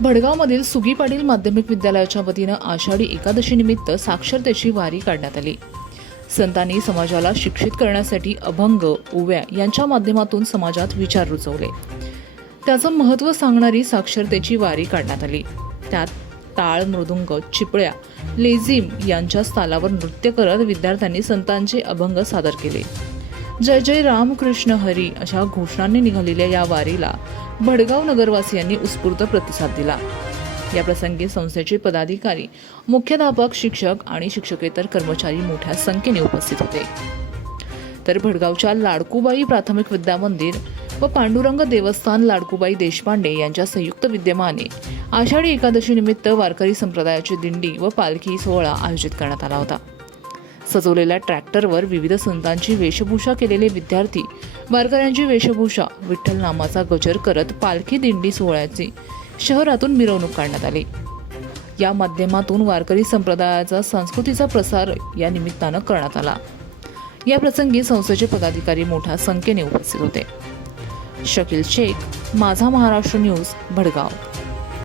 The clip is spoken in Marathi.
भडगावमधील सुगी पाटील माध्यमिक विद्यालयाच्या वतीनं आषाढी एकादशीनिमित्त साक्षरतेची वारी काढण्यात आली. संतांनी समाजाला शिक्षित करण्यासाठी अभंग ओव्या यांच्या माध्यमातून समाजात विचार रुजवले. त्याचं महत्त्व सांगणारी साक्षरतेची वारी काढण्यात आली. त्यात टाळ मृदुंग चिपळ्या लेझिम यांच्या स्थालावर नृत्य करत विद्यार्थ्यांनी संतांचे अभंग सादर केले. जय जय रामकृष्ण हरी अशा घोषणांनी निघालेल्या या वारीला भडगाव नगरवासियांनी उत्स्फूर्त प्रतिसाद दिला. या प्रसंगी संस्थेचे पदाधिकारी मुख्याध्यापक शिक्षक आणि शिक्षकेतर कर्मचारी मोठ्या संख्येने उपस्थित होते. तर भडगावच्या लाडकूबाई प्राथमिक विद्यामंदिर व पांडुरंग देवस्थान लाडकूबाई देशपांडे यांच्या संयुक्त विद्यमाने आषाढी एकादशी निमित्त वारकरी संप्रदायाची दिंडी व पालखी सोहळा आयोजित करण्यात आला होता. सजवलेल्या ट्रॅक्टरवर विविध संतांची वेशभूषा केलेले विद्यार्थी वारकऱ्यांची वेशभूषा विठ्ठल नामाचा गजर करत पालखी दिंडी सोहळ्याची शहरातून मिरवणूक काढण्यात आली. या माध्यमातून वारकरी संप्रदायाचा संस्कृतीचा प्रसार या निमित्तानं करण्यात आला. या प्रसंगी संस्थेचे पदाधिकारी मोठ्या संख्येने उपस्थित होते. शकील शेख माझा महाराष्ट्र न्यूज भडगाव.